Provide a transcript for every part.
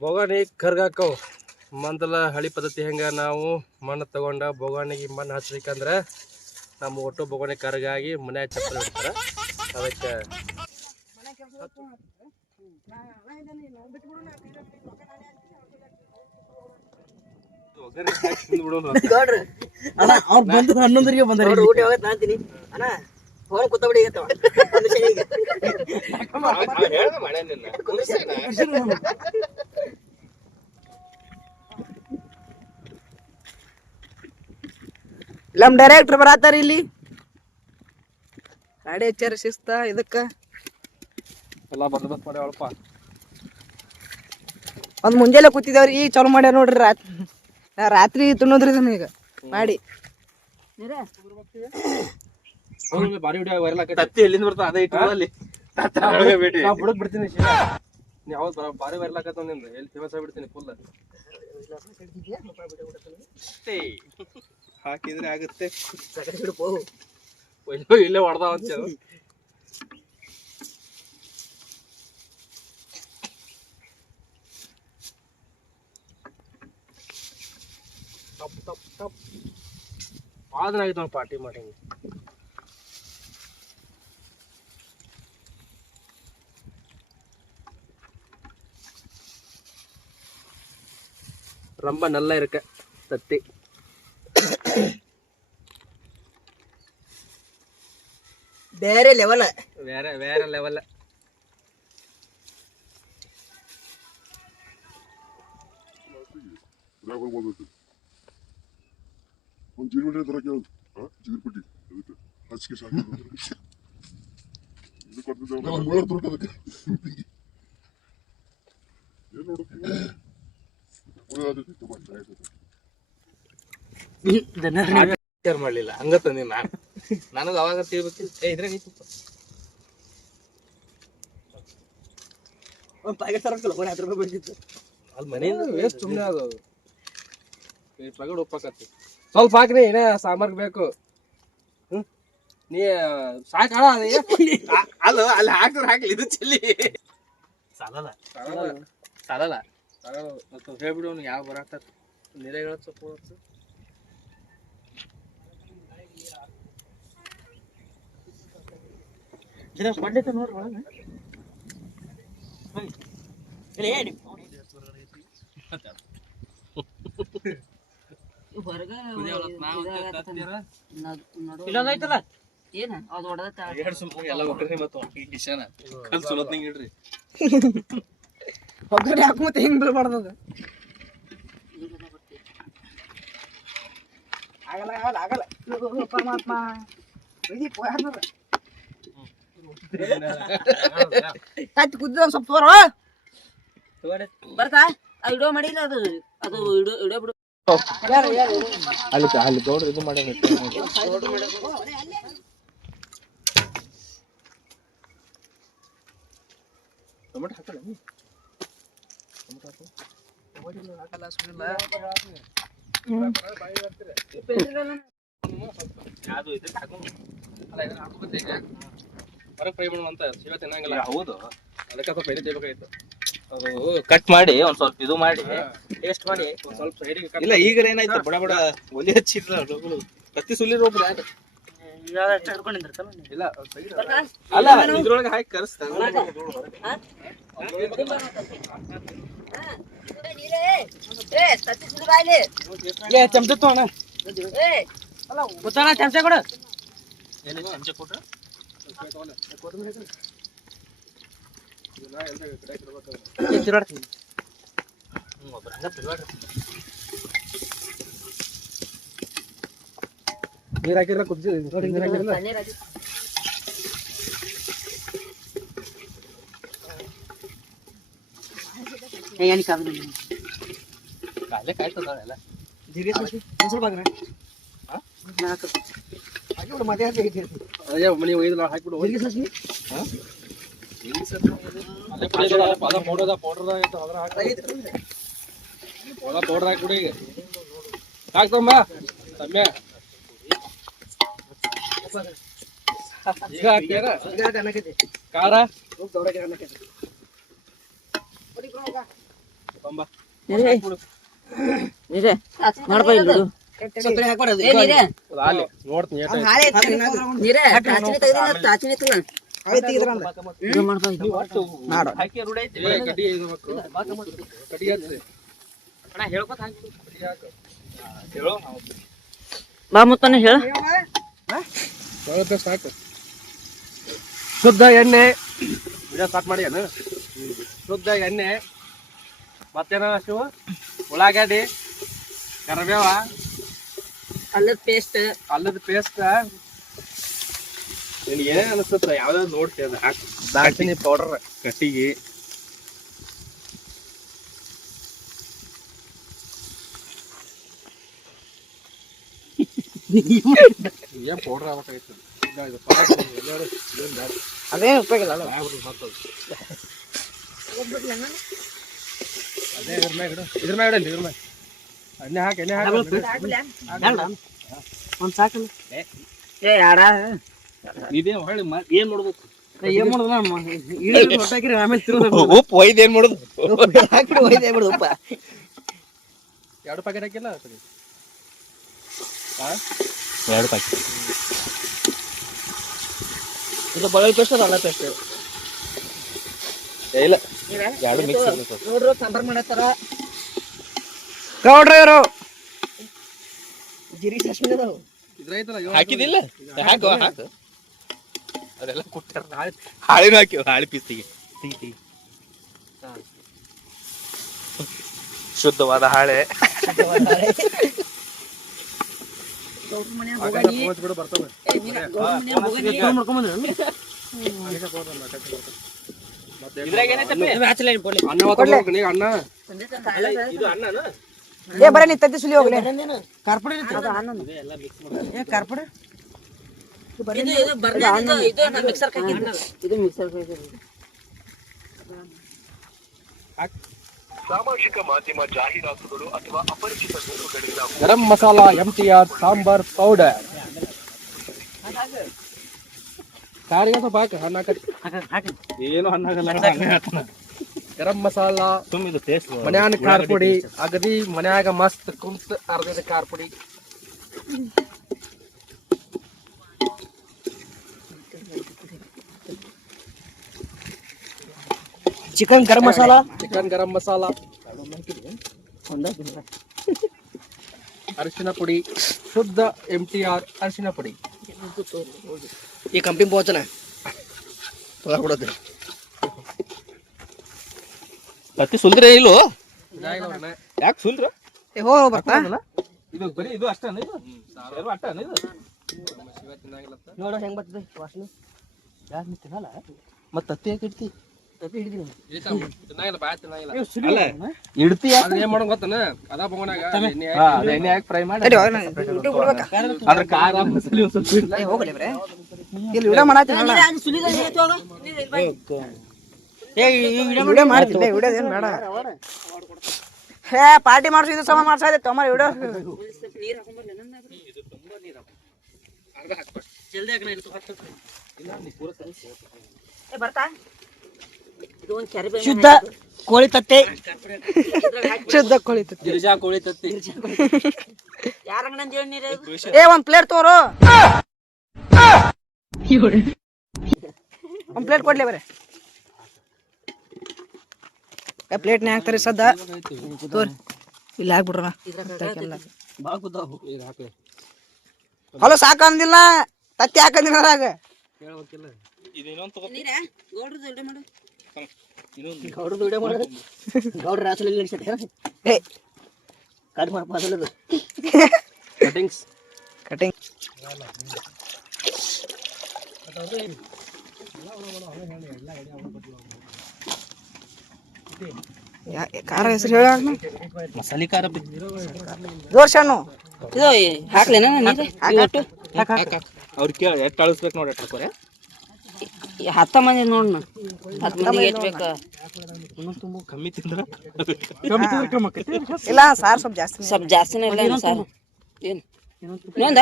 ಬೋಗಾಣಿ ಕರ್ಗಾಕವು ಮಂದಲ ಹಳಿ ಪದ್ಧತಿ ಹೆಂಗೆ ನಾವು ಮಣ್ಣು ತಗೊಂಡ ಬೊಗಾಣಿಗೆ ಮಣ್ಣು ಹಚ್ಬೇಕಂದ್ರೆ ನಮ್ಮ ಒಟ್ಟು ಬೊಗಾಣಿ ಕರ್ಗಾಗಿ ಮನೆ ಚಪ್ಪಲ್ ಇಡ್ತಾರೆ. ಅದಕ್ಕೆ ಗೌಡ್ರು ಅಣ್ಣ ಅವ್ರು ಬಂದು ಹನ್ನೊಂದರಿಗೆ ಬಂದಾರೆ ಊಟ ಯಾವತ್ತು ನಾಂತೀನಿ ಅಣ್ಣ ಫೋನ್ ಕೂತಬಿಡಿ ಈಗ ಒಂದು ಶನಿಗೆ ನಮ್ ಡೈರೆಕ್ಟರ್ ಬರತ್ತಾರ ಇಲ್ಲಿ? ಗಾಡಿ ಹಚ್ಚಾರ ಶಿಸ್ತ ಇದಕ್ಕ? ಎಲ್ಲ ಬಂದೋಬಸ್ತ್ ಮಾಡ್ಯಾವಳಪ್ಪ ಒಂದ್ ಮುಂಜಾನೆ ಕೂತಿದ್ದೇವ್ರಿ ಈಗ ಚಾಲು ಮಾಡ್ಯಾರ ನೋಡ್ರಿ ರಾತ್ರಿ ರಾತ್ರಿ ತಿನ್ನೋದ್ರಿ ಇದನ್ನ ಈಗ ಮಾಡಿ ಅವ್ನು ಬಾರಿ ವಿಡಿಯೋ ವೈರಲ್ ಆಕೈತಿ. ತತ್ತಿ ಎಲ್ಲಿಂದ ಬರ್ತಾವ ಅದೇ ಇಟ್ಟು ಅಲ್ಲಿ. ನಾ ಬುಡಕ್ ಬಿಡ್ತೀನಿ ಶಿವ ಬರ- ವೈರಲ್ ಆಕತ್ತ ನಿಂದು. ಎಲ್ಲಿ ಫೇಮಸ್ ಆಗ್ಬಿಡ್ತೀನಿ ಫುಲ್ ಹಾಕಿದ್ರೆ ಆಗುತ್ತೆ. ಇಲ್ಲೇ ಇಲ್ಲೇ ಹೊಡೆದಾವ ಅಂತ ತಪ್ಪು ತಪ್ಪು ತಪ್ಪು ತಪ್ ಭಾಳ ದಿನ ಪಾರ್ಟಿ ಮಾಡಿ. ரொம்ப நல்லா இருக்க தத்தி ಬೇರೆ ಲೆವೆಲ್ வேற வேற லெவல்ல ಒಂದು ಜೀರ್ಮಟ್ಟಿ ತರ ಕೇಳೋದು ಜೀರ್ಪಟ್ಟಿ ಅದಕ್ಕೆ ಹಚ್ಚಿಗೆ ಸಾಕು ಇದು ಕೊಡ್ತಿದ್ದೇವೆ ಏನು ನೋಡುತ್ತೀವಿ ಮಾಡ್ಲಿಲ್ಲ. ಹಂಗ ತಂದಿ ನಾನು. ನನಗೆ ಅವಾಗ ಏ ಇದ್ರಾಗ ಐತಿ ಒಂದ್ ಪ್ಯಾಕೆಟ್ ತರಬೇಕಲ್ಲ ಒಂದು ಹತ್ತು ರೂಪಾಯಿ ಬಂದಿತ್ತು ಅಲ್ಲಿ ಮನೆಯಿಂದ ವೇಸ್ಟ್ ಸುಮ್ಮನೆ ಈ ಉಪ್ಪಾಕತ್ತಿ. ಸ್ವಲ್ಪ ಹಾಕ್ರಿ ಏನೇ ಸಾಂಬಾರ್ಗೆ ಬೇಕು. ಹ್ಮ್? ನೀ ಸಾಕಣ ಅದೇ ಅಲ್ಲ ಅಲ್ಲಿ ಹಾಕಿದ್ರೆ ಹಾಕ್ಲಿ ಇದು ಚಿಲ್ಲಿ. ಸಾಲಲ್ಲ. ಸಾಲಲ್ಲ. ಹೇಳ್ಬಿಡು ಅವ್ನು ಯಾವ ಬರಾಕ ನೀರೇ ಹೇಳ ಸ್ವಲ್ಪ ಹೊತ್ತು. ನೋಡ್ರಿ ಒಳಗೆ. ಇಲ್ಲೊಂದ್ ಐತಲ್ಲ ಏನ? ಅದು ಹೊಡೆದ ಎಲ್ಲ ಒಗ್ಗರಣೆ ಮತ್ತು ಕಿಶನ ಕಲ್ ಸುಲತ್ನಂಗೆ ಇಡ್ರಿ ಮತ್ತೆ ಹಿಂಗೆ ಬೀಳ್ಬಾರ್ದು ಅದು. ಆಗಲ್ಲ ಆಗಲ್ಲ ಆಗಲ್ಲ. ಪರಮಾತ್ಮ ಇದು ಯಾರ್ನದ? ಕತ್ತಿ ಕುದ್ದ ಸ್ವಲ್ಪ ತೋರ. ಬರ್ತಾ? ಅದು ಇಡೋ ಮಾಡಿಲ್ಲ ಅದು. ಅದು ಇಡೋ ಇಡೋ ಬಿಡು. ಅಲ್ಲಿ ಅಲ್ಲಿ ದೊಡ್ಡ ಇದು ಮಾಡಿ ಟೊಮೆಟೊ ಹಾಕಲ್ಲ ಹೌದು ಅದಕ್ಕೆ ಅದು ಕಟ್ ಮಾಡಿ ಒಂದ್ ಸ್ವಲ್ಪ ಇದು ಮಾಡಿ ಟೇಸ್ಟ್ ಮಾಡಿ ಸ್ವಲ್ಪ ಇಲ್ಲ, ಈಗ ಏನಾಯ್ತು? ಬಡ ಬಡ ಒಲಿ ಹಚ್ಚಿಲ್ಲ ಪ್ರತಿ ಸುಲಿರೋಬ್ರು ಯಾರು? ಅಲ್ಲ ಇದ್ರೊಳಗೆ ಹಾಕಿ ಕರೆಸ್ತಾನ ಚಮಚ ತೋಣ ಗೊತ್ತಾನ ಚಮಚ ಕೊಡು. ಚಮಚ ಕೊಟ್ರ? ತಿರುಗಾಡ್ತೀನಿ. ಒಬ್ರು ಹಂಗ ತಿರ್ಗಾಡ್ರಿ. ನೀರ್ ಹಾಕಿದ್ರೆ ಕುದಿಸಿ ನೀರ್ ಹಾಕಿರಲ್ಲ ಕಾಲೇ ಕಾಯ್ತದ ಎಲ್ಲ ಜೀರಿಗೆ ಸಾಸಿ ಒಂದ್ ಸ್ವಲ್ಪ ಹಾಕ್ರೆ ನಾಲ್ಕು ಹಾಕಿ ಬಿಡು ಮತ್ತೆ ಹಾಕಿ ಅದೇ ಮನೆ ಒಯ್ದು ಹಾಕ್ಬಿಡು ಜೀರಿಗೆ ಸಾಸಿ ಅದೇ ಪುಡಿ ಅದ, ಅದ ಪೌಡರ್ ಅದ ಪೌಡರ್ ಅದ ಅದ್ರ ಹಾಕಿ ಒಳ ಪೌಡರ್ ಹಾಕ್ಬಿಡು ಈಗ ಹಾಕ್ತಮ್ಮ ತಮ್ಮೆ ಈಗ ಹಾಕ್ತೀರ? ಖಾರ? ಮಾಡಪ್ಪ ಇಲ್ಲಿ. ಬಾ ಮುತ್ತನ ಹೇಳ. ಸಾಕು. ಶುದ್ಧ ಎಣ್ಣೆ. ವಿಡಿಯೋ ಸ್ಟಾರ್ಟ್ ಮಾಡಿ ಏನು? ಶುದ್ಧ ಎಣ್ಣೆ ಮತ್ತೇನ ಶಿವ ಉಳ್ಳಾಗಡ್ಡಿ ಕರಿಬೇವ ಅಲ್ಲದ ಪೇಸ್ಟ್ ಅಲ್ಲದ ಪೇಸ್ಟ್ ನಿನಗೆ ಏನು ಅನಿಸುತ್ತೆ? ಯಾವ್ದಾದ್ರು ನೋಡ್ತಿ ಅದು ಹಾಕಿ ದಾಲ್ಚಿನ್ನಿ ಪೌಡರ್ ಕಟ್ಟಿಗೆ ಏನ್ ಪೌಡರ್ ಆಗ್ಬೇಕಾಗಿತ್ತು ಈಗ ಇದು ಪದಾರ್ಥ ಎಲ್ಲಾರು ಏನ್ ಬ್ಯಾಡ. ಅದೇನ್ ಉಪಯೋಗ ಅಲ್ಲ. ಬಾಯ್ ಬಿಡ್ರಿ ಮತ್ತದು. ಅದೇ ಇದ್ರ ಮ್ಯಾಗ ಇಡು. ಇದ್ರ ಮ್ಯಾಗ ಇಡಲ್ಲ ಇದ್ರ ಮ್ಯಾಗ ಎಣ್ಣೆ ಹಾಕಿ ಎಣ್ಣೆ ಹಾಕಿ. ಒಂದ್ ಸಾಕಲ್ಲ. ಏ ಯಾಡ ಇದೇ ಹೊಳ್ಳಿ ಏನ್ ಮಾಡ್ಬೇಕು ಏನ್ ಮಾಡುದು ಆಮೇಲೆ. ಉಪ್ಪು ಒಯ್ದು ಏನ್ ಮಾಡುದು ಹಾಕ್ಬಿಡು, ಒಯ್ದೇ ಬಿಡು ಉಪ್ಪ. ಎರಡು ಪ್ಯಾಕೆಟ್ ಹಾಕಿಲ್ಲ ಎರಡು ಪ್ಯಾಕೆಟ್ ಇದು ಬಳ್ಳಿ ಪೇಸ್ಟ್ ಅದು ಅಲ್ಲ ಪೇಸ್ಟ್ ಇಲ್ಲ. ಎರಡು ಮಿಕ್ಸ್ ನೋಡ್ರು ಸಾಂಬಾರ್ ಮಾಡತ್ತಾರ? ಗೌಡ್ರ ಇವರು ಜೀರಿ ಸಾಸ್ಮಿನ ಅದಾವು. ಇದ್ರೈತಲ್ಲ ಹಾಕಿದಿಲ್ಲ ಹಾಕು ಹಾಕು. ಅದೆಲ್ಲ ಕೊಟ್ಟಾರ ಹಾಳಿನೂ ಹಾಕಿವ್ ಹಾಳಿ ಪೀಸಿಗೆ ಶುದ್ಧವಾದ ಹಾಳೆ. ಗೌಡ್ರ ಮನ್ಯಾಗ ಹಾಗಾದ್ರೆ ಹೋಗಾನಿ ಪೋಸ್ಟ್ ಬಿಡು ಬರ್ತವೆ ಏ ಬರೀ ನೀ ತತ್ತಿ ಸುಲಿ ಹೋಗ್ಲಿ. ಕಾರ್ಪೊಡೆ ಅದು ಅನ್ನನ. ಏ ಕಾರ್ಪೊಡೆ ಇದು ಇದು ಬರ್ನ್ಯಾಗ ಇದು ಇದು ಮಿಕ್ಸರ್ ಇದು ಮಿಕ್ಸರ್ ಸಾಮಾಜಿಕ ಮಾಧ್ಯಮ ಜಾಹೀರಾತುಗಳು ಅಥವಾ ಅಪರಿಚಿತ ಗುಂಪುಗಳಿಂದ ಗರಂ ಮಸಾಲ ಎಂಟಿಆರ್ ಸಾಂಬಾರ್ ಪೌಡರ್. ಕಾರಿಗೆ ಸ್ವಲ್ಪ ಹಾಕಿ ಹಣ್ಣು ಹಾಕಿ ಏನು ಅನ್ನಾಗಲ್ಲ ಗರಂ ಮಸಾಲ ತುಂಬಿದ ಟೇಸ್ಟ್ ಮನ್ಯಾನ ಖಾರ ಪುಡಿ ಅಗದಿ ಮನ್ಯಾಗ ಮಸ್ತ್ ಕುಂತ ಅರ್ಧದ ಖಾರ ಪುಡಿ. ಚಿಕನ್ ಗರಂ ಮಸಾಲ ಚಿಕನ್ ಗರಂ ಮಸಾಲ ಅರಿಶಿನ ಪುಡಿ ಶುದ್ಧ ಎಂ ಟಿ ಆರ್ ಅರಿಶಿನ ಪುಡಿ. ಈ ಕಂಪನಿ ಪೋಚನ ಕೊಡೋದು ಮತ್ತೆ ಸುಂದ್ರ ಇಲ್ಲೋ? ಯಾಕೆ ಸುಂದ್ರ ಏ ಹೋ ಬರ್ತಾ. ಇದು ಬರೀ ಇದು ಅಷ್ಟೇ ಇದು? ಅಷ್ಟೇ ಇದು? ನೋಡು ಹೆಂಗ್ ಬರ್ತದೆ ವಾಸನೆ. ಯಾಕೆ ತಿನ್ನಲ್ಲ? ಮತ್ತೆ ತತ್ತಿ ಯಾಕೆ ಹಾ ಪಾರ್ಟಿ ಮಾಡ್ಸು ಇದು ಸಮ ಮಾಡ್ಸಾ ತಮ್ಮ ತೊಂಬ ಇಡೋ ಜಲ್ದಿ ಬರ್ತಾ ಇದು ಒಂದ್ ಕ್ಯಾರಿ ಬೇನೆ ಶುದ್ಧ ಕೋಳಿ ತತ್ತೆ. ಶುದ್ಧ ಕೋಳಿ ತತ್ತೆ. ಗಿರಿಜಾ ಕೋಳಿ ತತ್ತೆ. ಯಾರ? ಏ ಒಂದ್ ಪ್ಲೇಟ್ ತೋರು. ಒಂದ್ ಪ್ಲೇಟ್ ಕೊಡ್ಲಿ ಬರೇ. ಪ್ಲೇಟ್ ಪ್ಲೇಟ್ನೇ ಹಾಕ್ತಾರೆ ಸದ್ದ. ತೋರಿ. ಇಲ್ಲಿ ಹಾಕ್ಬಿಡ್ರಣ. ಹಲೋ ಸಾಕ ಅಂದಿಲ್ಲ ತತ್ತಿ ಹಾಕಂದಿಲ್ಲ ಅದ್ರಾಗ ಮಾಡೋದು ಗೌಡ್ರ ಕಟ್ ಮಾಡಪ್ಪ ಅದಲ್ಲದು ಕಟಿಂಗ್ಸ್. ಕಟಿಂಗ್. ಖಾರ ಹೆಸರು ಹೇಳ ಮಸಾಲೆ ಖಾರ ಜೋರ್ ಇದು ಹಾಕ್ಲೇನ ನೀರ ಅವ್ರು ಕೇಳಿ ಎಷ್ಟು ಅಳಿಸ್ಬೇಕು ನೋಡಿ ಎಷ್ಟು ಹಾಕೋರೆ ಹತ್ತ ಮಂದಿ ನೋಡಣ ಹತ್ತು ಮಂದಿ ಎಷ್ಟು ಬೇಕಾ ಕಮ್ಮಿ ತಿಂದ್ರ ಇಲ್ಲ ಸಾರ್ ಸ್ವಲ್ಪ ಜಾಸ್ತಿ ಸ್ವಲ್ಪ ಜಾಸ್ತಿನೇ ಇಲ್ಲ ಸರ್? ಏನು? ಇನ್ನೊಂದ.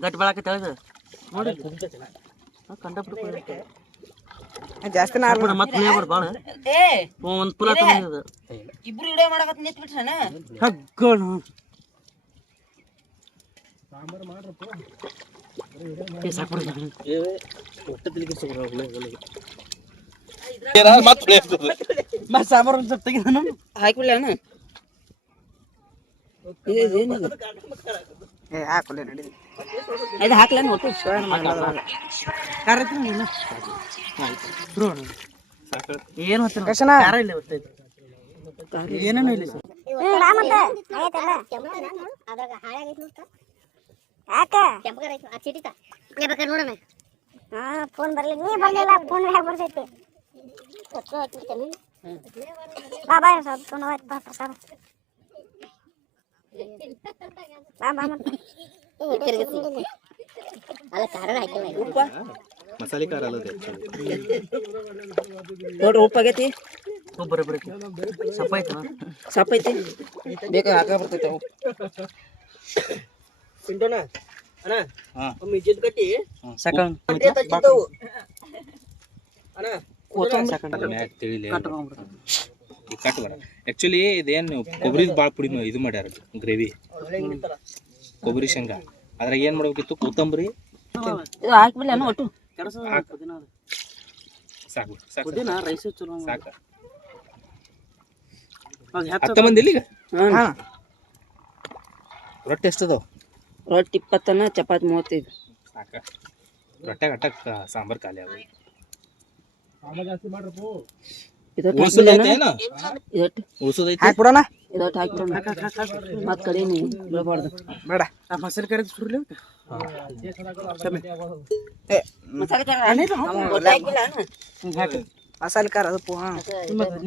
ಗಟ್ಟಿ ಬೆಳಕ ತೆಳದು ನೋಡಿ. ಕಂಡಪಟ್ಟು ಜಾಸ್ತಿ ನಾ ಮತ್ತೆ ಹುಳಿ ಬರ್ದು ಬಾಳ. ಏ ಒಂದ್ ಪುಲ ಇಬ್ರು ವಿಡಿಯೋ ಮಾಡಕತ್ ನಿಂತ್ ಬಿಟ್ರನ ಮತ್ತೆ ಹುಳಿ ಆಗ್ತದೆ. ಸಾಂಬಾರ್ ಒಂದ್ ಸ್ವಲ್ಪ ತೆಗಿದಾನು ಹಾಕಿಬಿಡ್ಲ ನಡಿ. ಇದು ಒಟ್ಟು? ಏನೇನು ಇಲ್ಲ. ಸರ್ ಅದ್ರಾಗ ಹಾಳಾಗೈತಿ ನೋಡ್ತ ಯಾಕ ಕೆಂಪಗಾರ ಐತಿ ಆ ಚೀಟಿತ ಬೇಕಾದ್ರೆ ನೋಡಣ ಹಾ ಫೋನ್ ಬರ್ಲಿ. ನೀ ಬರ್ಲಿಲ್ಲ ಫೋನ್ ಹೇಗೆ ಬರ್ತೈತಿ ಒತ್ತು ಹಾಕ್ಬಿಡ್ತೇನೆ ಬಾ ಬಾ ಸ್ವಲ್ಪ ಫೋನ್ ಆಯ್ತು ಬಾ ಪ್ರಸಾದ. ಬಾ ಬಾ ಮತ್ತೆ. ಅಲ್ಲ ಖಾರ ಹಾಕಿಲ್ಲ ಉಪ್ಪ? ಮಸಾಲೆ ಖಾರ ಅಲ್ಲದೆ ನೋಡ್ರಿ ಉಪ್ಪು ಆಗೈತಿ? ಉಪ್ಪು ಬರೀ ಬರೀ ಸಪ್ಪ ಐತಿ ಸಪ್ಪ ಐತಿ ಬೇಕಾ ಹಾಕ ಬರ್ತೈತೆ ಉಪ್ಪು ಪಿಂಟೋನ ಅಣ್ಣ. ಒಮ್ಮೆ ಕಟ್ಟಿ ಆಕ್ಚುಲಿ ಇದೇನು ಕೊಬ್ಬರಿ ಭಾಳ ಪುಡಿ ಇದು ಮಾಡ್ಯಾರ ಗ್ರೇವಿ ಕೊಬ್ಬರಿ ಶೇಂಗಾ ಅದ್ರಾಗ ಏನ್ ಮಾಡ್ಬೇಕಿತ್ತು ಕೊತ್ತಂಬರಿ ಸಾಕು ಸಾಕು ಹತ್ತ ಮಂದಿ ರೊಟ್ಟಿ ಎಷ್ಟದಾವ ರೊಟ್ಟಿ ಇಪ್ಪತ್ತನ ಚಪಾತಿ ಮೂವತ್ತೈದು. ಸಾಕ. ರೊಟ್ಟಾಗ ಅಟ್ಟಕ್ ಸಾಂಬಾರ್ ಖಾಲಿ ಆಗ ಇದೊಟ್ಟು ಇದೊಟ್ಟು ಉಳ್ಸೋದೈತೆ ಹಾಕ್ಬಿಡೋಣ? ಇದೊಟ್ಟು ಹಾಕ್ಬಿಡೋಣ. ಮತ್ತೆ ಕಡಿಮೆ ಬೀಳ್ಬಾರ್ದು ಬೇಡ. ಮಸಾಲೆ ಕರೆ ಸುರ್ಲಿ ಏ ಮಸಾಲೆ ಖಾರ ಮಸಾಲೆ ಖಾರ ಅದು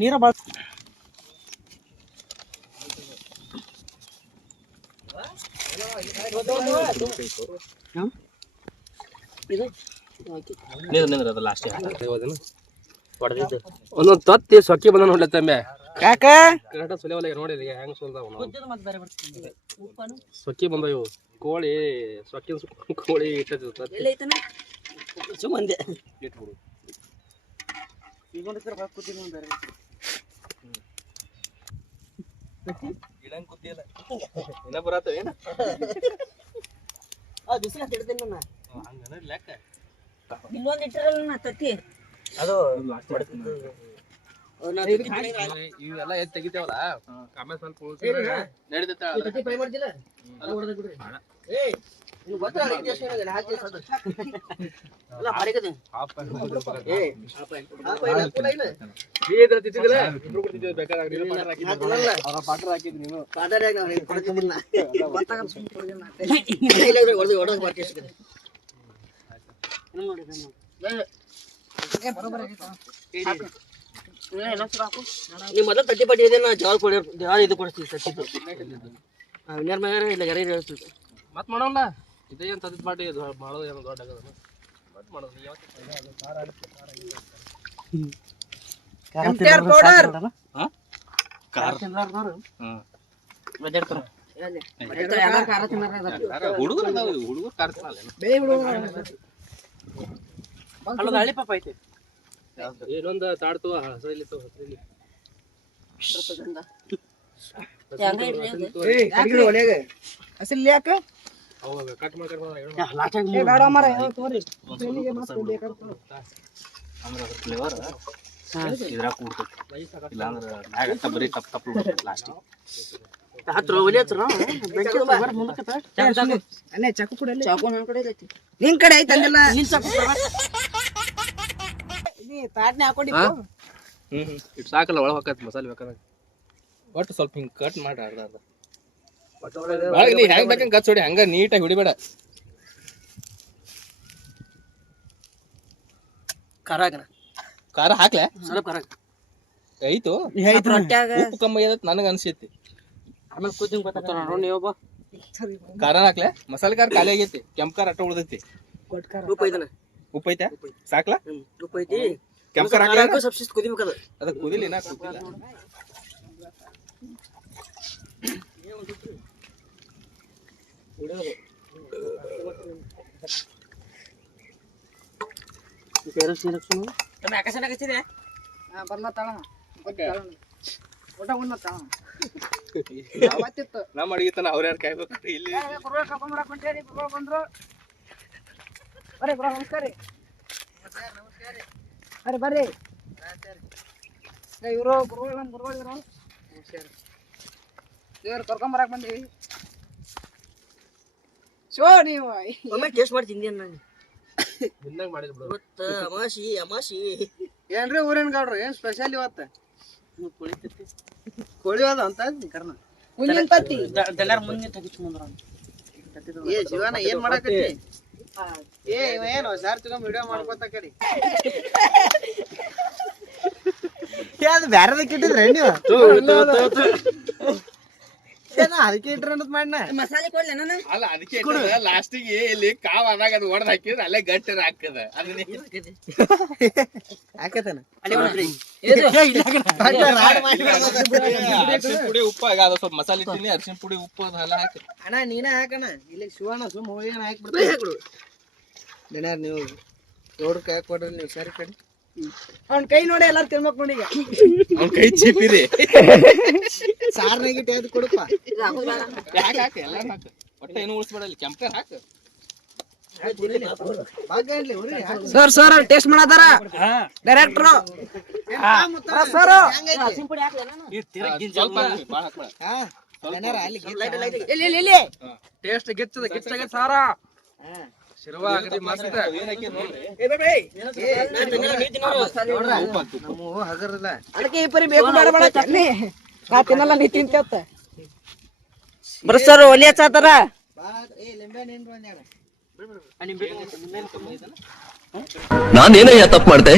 ನೀರ ಭಾಳ ನಿಂದ್ರ ಅದು ಲಾಸ್ಟ್ ಹೊಡೆದಿದ್ದು ಒಂದೊಂದು ತತ್ತಿ ಸೊಕ್ಕಿ ಬಂದ ನೋಡ್ಲತ್ತಮ್ಮೆ ಯಾಕ? ಕರೆಕ್ಟ್ ಸುಲಿವಲ್ಲ ನೋಡಿ ಈಗ ಹೆಂಗ್ ಸುಲ್ದಾವ ನಾವು. ಮತ್ತೆ ಬೇರೆ ಬರ್ತದೆ ಉಪ್ಪನು ಸೊಕ್ಕಿ ಬಂದ ಇವು. ಕೋಳಿ ಸೊಕ್ಕಿನ ಸುಕ್ಕ ಕೋಳಿ ಇಟ್ಟದ್ದು ತತ್ತಿ. ಎಲ್ಲ ಐತನ ಇನ್ನ ಏನ ಬಿಸಿಲ ತಿಡ್ತೀನಿ ನಾನು ಇನ್ನೊಂದು ಇಟ್ಟಿರಲ್ಲ ನಾ ತತ್ತಿ ಅದು ಇವೆಲ್ಲ ಎದ್ ತೆಗಿತೇವಲ್ಲ ಆಮೇಲೆ ಸ್ವಲ್ಪ ನಡೀತೈತೆ ತತ್ತಿ ಫ್ರೈ ಮಾಡ್ತಿಲ್ಲ ಅದು ಹೊಡೆದ ಬಿಡ್ರಿ ಏಯ್ ಇದು ಎಷ್ಟು ಏನಾಗಿದೆ? ಹಾಕಿ ಸ್ವಲ್ಪ. ಇಲ್ಲ, ಮಾಡಿಕತೆ. ಹಾಫ್ ಏಯ್, ಹಾಪ ಇಲ್ಲ, ಹಾಪ ಇಲ್ಲ, ಕೂಡ ಇಲ್ಲ. ನೀ ಇದ್ರ ತಿಂತಿದ್ದಿಲ್ಲ ಇಬ್ರು ಕೂಡ ತಿಂತಿದ್ವಿ ಬೇಕಾದಾಗ ನೀನು ಪಾಟ್ರ್ ಹಾಕಿದ್ದಿ ಹಾಕಿಲ್ಲಲ್ಲ. ಅವ್ರ ಪಾಟ್ರ್ ಹಾಕಿದ್ ನೀನು ಕಾದಾರ್ಯಾಗ ನಾವು ಹಿಂಗ್ ಕೊಡ್ತಿದ್ದಿಲ್ಲ. ಗೊತ್ತಾಗಲ್ಲ ಸುಮ್ನೆ ಕೊಡ್ತೀನಿ ನಾ. ಇಲ್ಲ, ಇಲ್ಲ, ಹೊಡ್ದು- ಹೊಡ್ದು ಬಾಕಿ ಎಷ್ಟಿದೆ? ಇನ್ನೊಂದ್ ನೋಡಿ, ಇನ್ನೊಂದ್ ನೋಡಿ. ಹಾಕು. ಇಲ್ಲ, ಇಲ್ಲ, ಚೂರು ಹಾಕು. ನೀವ್ ಮೊದಲು ತಟ್ಟಿ ಪಟ್ಟಿ ಇದೆ ನಾ ಜವಾಳ ಕೊಡಿ ಇದು ಕೊಡಿಸ್ತೀವಿ ತಟ್ಟಿದ್ದು ಇಲ್ಲ ಗರಿ ಹೇಳ್ತೀವಿ ಮತ್ ಮಾಡೋಣ ಇದೇ ಅಂತ ತದ್ ಮಾಡಿ ಇದು ಮಾಡೋದು ಏನೋ ದೊಡ್ಡ ಆಗದ ಮತ್ ಮಾಡೋದು ಹುಡುಗರು ಖಾರ ತಿನ್ನಲ್ಲ ಹಳ್ಳಿ ಪಾಪ ಐತಿ ತಗೋ, ಹಸಿಲ್ ಯಾಕ? ಕಟ್ ಅಂದ್ರೆ ಫ್ಲೇವರ್ ಇದ್ರಾಗ ಕೂಡ್ತೈತಿ ಇಲ್ಲಾಂದ್ರೆ ಮ್ಯಾಗ ಅಟ್ಟ ಬರೀ ತಪ್ಪ ತಪ್ಪು ಲಾಸ್ಟ್ ಹತ್ರ ಒಲಿ ಹತ್ರ ಬೆಂಕಿ ಬರ್ ಮುಂದಕ್ಕೆ ತಾ. ಚಾಕು ಚಾಕು. ಅಲ್ಲೇ ಚಾಕು ಕೊಡಲ್ಲ ಚಾಕು ನನ್ ಕಡೆ ಐತಿ. ನಿನ್ ಕಡೆ ಐತೆ ಅಂದಿಲ್ಲ. ನಿನ್ ಚಾಕು. ನೀ ತಾಟ್ನೆ ಹಾಕೊಂಡಿ ಹ್ಮ್ ಹ್ಮ್. ಇಟ್ ಸಾಕಲ್ಲ ಒಳಗೆ ಹಾಕತ್ ಮಸಾಲೆ ಬೇಕಾದಾಗ. ಒಟ್ಟು ಸ್ವಲ್ಪ ಹಿಂಗೆ ಕಟ್ ಮಾಡಿ ಅರ್ಧ ಅರ್ಧ. ಒಳಗೆ ನೀ ಹೆಂಗ್ ಬೇಕಂಗ್ ಹೊಡಿ ಹಂಗ ನೀಟಾಗಿ ಹಿಡಿಬೇಡ. ಖಾರ ಹಾಕಣ. ಖಾರ ಹಾಕ್ಲೆ? ಸ್ವಲ್ಪ ಖಾರ ಹಾಕು. ಐತು? ರೊಟ್ಯಾಗ ಉಪ್ಪು ಕಮ್ಮಿ ಆಗತ್ ನನಗೆ ಅನ್ಸೈತಿ. ಆಮೇಲೆ ಕೂತಿಂಗ್ ನೋಡಿ ಖಾರ ಹಾಕ್ಲೆ? ಮಸಾಲೆ ಖಾರ ಖಾಲಿ ಆಗೈತಿ ಕೆಂಪ್ ಖಾರ ಅಟ್ಟ ಉಳ್ದೈತಿ. ಉಪ್ಪು ಐತನ? ಉಪ್ಪು ಐತೆ. ಸಾಕ್ಲಾ? ಹ್ಮ್ ಉಪ್ಪು ಐತಿ. ಕೆಂಪ್ ಖಾರ ಹಾಕ್ಲೆ? ಸ್ವಲ್ಪ ಶಿಸ್ತು ಕುದಿಲ್ಲ ಬೇರೆ ಸೀರೆ ಸುಮ್ಮನೆ ತಮ್ಮ ಆಕಾಶ ಹಚ್ಚಿದೆ ಬರ್ಲ ತಳ ಊಟ ಉಣ್ಣ ತಳ ಅವತ್ತಿತ್ತು ನಮ್ಮ ಅಡಿಗೆ ತನ ಅವ್ರ ಯಾರು ಕಾಯ್ಬೇಕು ಇಲ್ಲಿ. ಬಂದ್ರು. ಬರ್ರಿ ಗುರು ನಮಸ್ಕಾರ ರೀ. ಬರ್ರಿ ಬರ್ರಿ. ಇವರು ಗುರುಗಳು ನಮ್ಮ ಗುರುಗಳು ಇವರು. ಇವ್ರು ಕರ್ಕೊಂಡ್ ಬರಕ್ ಬಂದೀವಿ. ಶೋ ನೀವು ಒಮ್ಮೆ ಟೇಸ್ಟ್ ಮಾಡಿ ತಿಂದಿ ನಾನು? ನಿನ್ನಂಗ ಮಾಡಿದ್ ಬಿಡು. ಇವತ್ತು ಅಮಾಸಿ ಅಮಾಸಿ. ಏನ್ರಿ ಊರಿನ ಗೌಡ್ರು ಏನ್ ಸ್ಪೆಷಲ್ ಇವತ್ತು? ಕೋಳಿ ಅದ ಅಂತ ಕರ್ನ. ಮುಂದಿನ ತತ್ತಿ ದಲ್ಲಾರ ಮುಂದೆ ತೆಗಿಸ್ಕೊಂಡ್ರ ಏ ಜೀವನ ಏನ್ ಮಾಡಕತ್ತಿ? ಏ ಇವ ಏನು ಸಾರ್ ತಗೊಂಡ್ ವಿಡಿಯೋ ಮಾಡ್ಕೊತ ಕಡಿ ಅದು ಬ್ಯಾರದಕ್ಕೆ ಇಟ್ಟಿದ್ರೆ ನೀವು? ಏನ ಅದಕ್ಕೆ ಇಟ್ರೆ ಅನ್ನೋದು ಮಾಡ್ನ? ಮಸಾಲೆ ಕೊಡ್ಲೆ ನಾನು? ಅಲ್ಲ ಅದಕ್ಕೆ ಲಾಸ್ಟಿಗೆ ಇಲ್ಲಿ ಕಾವ್ ಅದಾಗ ಅದು ಹೊಡೆದ್ ಹಾಕಿದ್ರೆ ಅಲ್ಲೇ ಗಟ್ಟಿರ ಹಾಕದ ಅದನ್ನ ಹಾಕತನ ಪುಡಿ ಉಪ್ಪು ಆಗ ಅದು ಸ್ವಲ್ಪ ಮಸಾಲೆ ತಿನ್ನಿ ಅರ್ಶಿನ ಪುಡಿ ಉಪ್ಪು ಅದೆಲ್ಲ ಹಾಕಿ. ಅಣ್ಣ ನೀನೇ ಹಾಕಣ ಇಲ್ಲಿ ಶಿವಣ್ಣ ಸುಮ್ ಹೋಗಿ ಹಾಕ್ಬಿಡ್ತೀನಿ. ನೀವು ನೋಡ್ಕ ಕೊಡ್ರಿ ನೀವು ಸರಿ ಕಡಿ ಅವ್ನ ಕೈ ನೋಡಿ ಎಲ್ಲಾರು ತಿನ್ಬೇಕು ನೋಡಿ ಈಗ ಅವ್ನ ಕೈ ಚೀಪಿರಿ ಸಾರ್ನಾಗ ಇಟ್ಟು ಕೊಡಪ್ಪ. ಯಾಕೆ ಹಾಕ ಎಲ್ಲ ಹಾಕ. ಒಟ್ಟ ಏನು ಉಳಿಸ್ಬೇಡ ಇಲ್ಲಿ ಕೆಂಪರ್ ಹಾಕ. ಸರ್ ಸರ್ ಟೇಸ್ಟ್ ಮಾಡತಾರ ಡೈರೆಕ್ಟರ್ ಸರ್. ಟೇಸ್ಟ್ ಗಿಚ್ಚದ ಗಿಚ್ಚಾಗ ಸಾರ. ಶಿರವ ಅಗದಿ ಮಸ್ತ್ ಏನ್ ಹಾಕಿ ನೋಡ್ರಿ? ನಮ್ಮ ಹಗರಲ್ಲ. ಅದಕ್ಕೆ ಈ ಪರಿ ಬೇಕು ಬೇಡ ಬೇಡ ಚಟ್ನಿ ನಾ. ತಿನ್ನಲ್ಲ ನೀ ತಿಂತೇವತ್ತ ಬರ್ಸರ್ ಒಲಿ ಹಚ್ಚಾತಾರ. ನಾನೇನಯ್ಯ ತಪ್ಪು ಮಾಡ್ದೆ?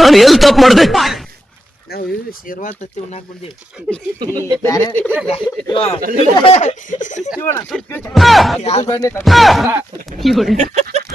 ನಾನು ಎಲ್ಲಿ ತಪ್ಪು ಮಾಡ್ದೆ? ನಾವು ಇವು ಶೇರ್ವಾ ತತ್ತಿ ಉಣ್ಣಾಕ್ ಬಂದೀವಿ.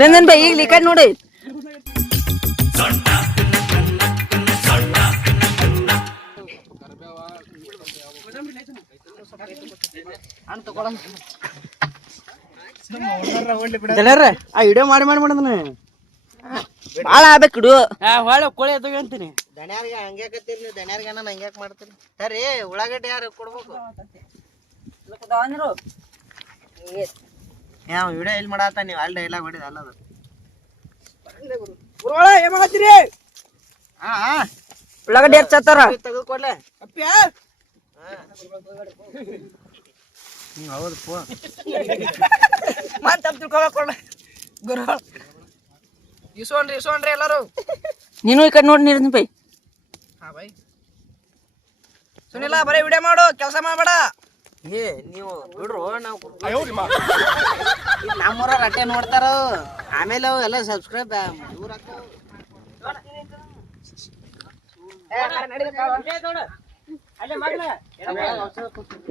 ನಂದನ್ ಬೈ ಈಗ ಲಿಕಾಡ್ ನೋಡಿ. ಜನರ ಆ ವಿಡಿಯೋ ಮಾಡಿ ಮಾಡಿ ಮಾಡದನ ಬಾಳ ಆಗ್ಬೇಕು ಇಡು ಹೊಳೆ ಕೋಳಿ ಎದ್ದು ಅಂತೀನಿ. ದಣ್ಯಾರಿಗೆ ಹಂಗ್ಯಾಕತ್ತೀರಿ ನೀವು? ದಣ್ಯಾರಿಗೆ ನಾನು ಹಂಗ್ಯಾಕ್ ಮಾಡ್ತೀರಿ? ಸರಿ ಉಳ್ಳಾಗಡ್ಡಿ ಯಾರು ಕೊಡ್ಬೇಕು? ಯಾವ ವಿಡಿಯೋ ಇಲ್ಲಿ ಮಾಡತ್ತ ನೀವು? ಅಲ್ಲಿ ಡೈಲಾಗ್ ಹೊಡಿದ ಅಲ್ಲದು. ಏನ್ ಮಾಡತ್ತೀರಿ? ಹಾ ಹಾ. ಉಳ್ಳಾಗಡ್ಡಿ ತೆಗೆದು ತೆಗೆದುಕೊಡ್ಲೆ ಅಪ್ಪ್ಯ. ಮತ್ತೆ ತಿಳ್ಕೊಳ ಗುರು. ಇಸೋಣ್ರಿ ಇಸೋಣ್ರಿ ಎಲ್ಲರೂ. ನೀನು ಈ ಕಡೆ ನೋಡಿ ನೀರು ಬೈ ಹಾ ಬೈ. ಸುನಿಲ್ಲ ಬರೀ ವಿಡಿಯೋ ಮಾಡು ಕೆಲಸ ಮಾಡಬೇಡ. ಏ ನೀವು ಬಿಡ್ರು ನಾವು ನಮ್ಮೂರ ರಟ್ಟೆ ನೋಡ್ತಾರ ಆಮೇಲೆ ಅವು ಎಲ್ಲ ಸಬ್ಸ್ಕ್ರೈಬ್ ದೂರ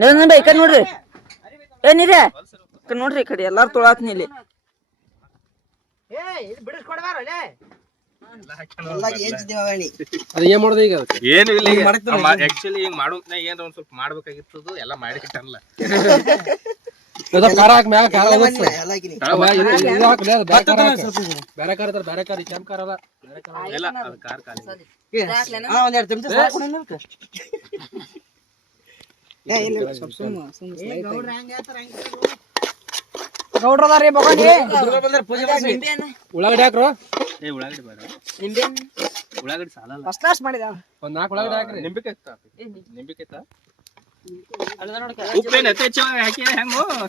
ನಂದನ್ ಬೈ ಈ ಕಡೆ ನೋಡ್ರಿ. ಏ ನೀರೇ ನೋಡ್ರಿ ಈ ಕಡೆ ಎಲ್ಲಾರು ತೊಳಾತ್ನಿ ಇಲ್ಲಿ. ಏ ಇದು ಬಿಡಿಸ್ಕೊಡ್ಬಾರ ಎಲ್ಲ ಏಜ್ ದೇವಣಿ ಅದು ಏನ್ ಮಾಡೋದು ಈಗ ಏನು ಇಲ್ಲ ಆಕ್ಚುಲಿ ಹಿಂಗ್ ಮಾಡೋ ಏನ್ರ ಒಂದ್ ಸ್ವಲ್ಪ ಎಲ್ಲ ಖಾರ ಹಾಕಿ ಮ್ಯಾಗ ಖಾರ ಖಾರ ಖಾರ ಈ ಕೆಂಪ್ ಖಾರ ಅಲ್ಲ ಖಾರ ಅದು. ಖಾಲಿ. ಚಮಚ ಬಗೊಂಡಿ ಉಳ್ಳಾಗಡ್ಡಿ ಹಾಕ್ರು? ಏ ಉಳ್ಳಾಗಡ್ಡಿ ಬೇಡ. ನಿಂಬೆ ಉಳ್ಳಾಗಡ್ಡಿ ಸಾಲಲ್ಲ. ಫಸ್ಟ್ ಕ್ಲಾಸ್ ಮಾಡಿದ. ಒಂದ್ ನಾಲ್ಕು ಉಳ್ಳಾಗಡ್ಡಿ ಹಾಕ್ರಿ. ನಿಂಬಿಕೆ ತಾ- ನಿಂಬಿಕೆ. ಉಪ್ಪೇನ್ ಹೆಚ್ಚು ಹಾಕಿ ಹೆಂಗೋ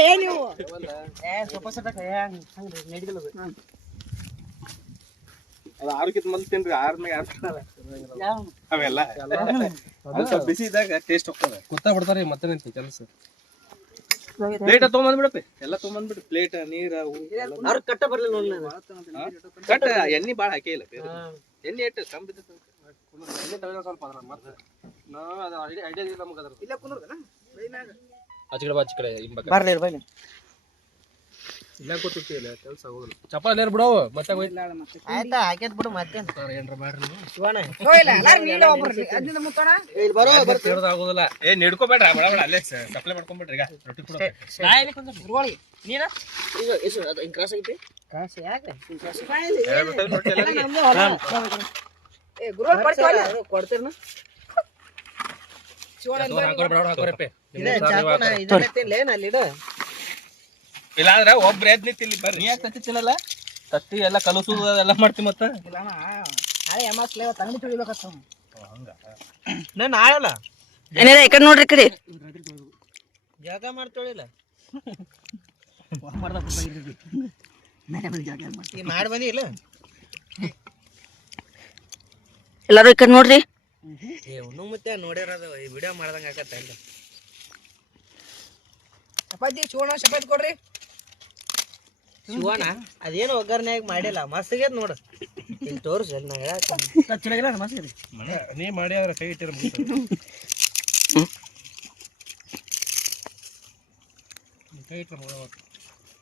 ಏ ನೀವು. ಏ ಸ್ವಲ್ಪ ಸ್ವಲ್ಪ ಹಂಗೆ ನಡಿದಿಲ್ಲ ಅದು ಆರೋಗ್ಯದ ಮೊದಲು ತಿನ್ರಿ ಆರ್ನಾಗ ಅವೆಲ್ಲ. ಅದು ಸ್ವಲ್ಪ ಬಿಸಿ ಇದ್ದಾಗ ಟೇಸ್ಟ್ ಹೋಗ್ತದೆ. ಕುತ್ತ ಬಿಡ್ತಾರೆ ಮತ್ತೆ ನಿಂತಿ ಕೆಲಸ? ಪ್ಲೇಟ್ ತೊಗೊಂಬಂದ್ಬಿಡಪ್ಪಿ ಎಲ್ಲ ತೊಗೊಂಬಂದ್ಬಿಡು ಪ್ಲೇಟ್ ನೀರ. ಅವ್ರ ಕಟ್ಟ ಬರ್ಲಿಲ್ಲ ನೋಡಿ ಹಾ? ಕಟ್ ಎಣ್ಣೆ ಭಾಳ ಹಾಕೇ ಇಲ್ಲ. ಎಣ್ಣೆ ಕಮ್ಮಿ ಬಿದ್ದೈತೆ. ಸ್ವಲ್ಪ ಅದ್ರ ಮತ್ತೆ. ಅದು ಐಡಿಯಾ ಇಲ್ಲ ನಮಗೆ ಅದ್ರ ಇಲ್ಲ ಬಾ, ಆಚೆ ಕಡೆ ಬರ್ಲಿ ಬರ್ಲಿ. ಇಲ್ಲ ಕೂತಿರ್ತೀವಿ ಕೆಲಸ ಹೋಗಲ್ಲ ಚಪ್ಪಾಳೆ ಬಿಡೋ ಮತ್ತೆ ಆಯ್ತಾ ಬಿಡು ಮತ್ತೇನ್ ಏನ್ರ ಇಲ್ಲಿ ಬರೋ ಸೇರೋದು ಆಗೋದಿಲ್ಲ ಏ ನಿಡ್ಕೋಬೇಡ್ರ ಬಡ ಬಡ ಅಲ್ಲೇ ಸಪ್ಲೈ ಈಗ ರೊಟ್ಟಿ ಕೊಡು ಗುರುಗಳಿಗೆ ನೀನ? ಈಗ ಎಷ್ಟು ಅದು ಹಿಂಗ್ ಕ್ರಾಸ್ ಆಗೈತಿ ಯಾಕೆ ಏ ಗುರು ಕೊಡ್ತೀವಲ್ಲ? ಕೊಡ್ತೀರ ಹಾಕೋರಪ್ಪೆ. ಇದೇ ಚಾಕುನ ಇದನ್ನ ತಿನ್ಲೇನ ಅಲ್ಲಿ ಇಡು? ಇಲ್ಲ ಅಂದ್ರ ಒಬ್ರು ಎದ್ ನಿಂತಿಲ್ಲಿ ಬರ್ರಿ. ನೀ ಯಾಕೆ ತತ್ತಿ ತಿನ್ನಲ್ಲ? ತತ್ತಿ ಎಲ್ಲ ಕಲಸುದು ಅದೆಲ್ಲ ಮಾಡ್ತಿ ಮತ್ತ? ಇಲ್ಲ ನಾಳೆ ಅಮಾಸ್ಲೆ ತುಳಿಬೇಕತ್ತ ಈ ಕಡೆ ನೋಡ್ರಿ ಕಡೆ. ಜಾಗ ಮಾಡ್ತೊಳಿಲ್ಲ ಈ ಮಾಡಿ ಬಂದಿ ಇಲ್ಲ? ಎಲ್ಲಾರು ಈ ಕಡೆ ನೋಡ್ರಿ. ಏ ಉಣ್ಣು ಮತ್ತೆ ನೋಡಿರೋದು ಈ ವಿಡಿಯೋ ಮಾಡ್ದಂಗ ಆಗತ್ತ ಇಲ್ಲ? ಚಪಾತಿ ಚೂಣ ಚಪಾತಿ ಕೊಡ್ರಿ. ಶಿವಣ್ಣ ಅದೇನು ಒಗ್ಗರ್ನ್ಯಾಗ ಮಾಡಿಲ್ಲ ಮಸ್ತಿಗೇದ್ ನೋಡು. ಇಲ್ಲಿ ತೋರಿಸು ಅಲ್ಲಿ ನಾ ಹೇಳಕ್ಕೆ ನೀ ಮಾಡಿ ಅವ್ರ ಕೈ ಇಟ್ಟಿರ ಕೈ ಇಟ್ಟರೆ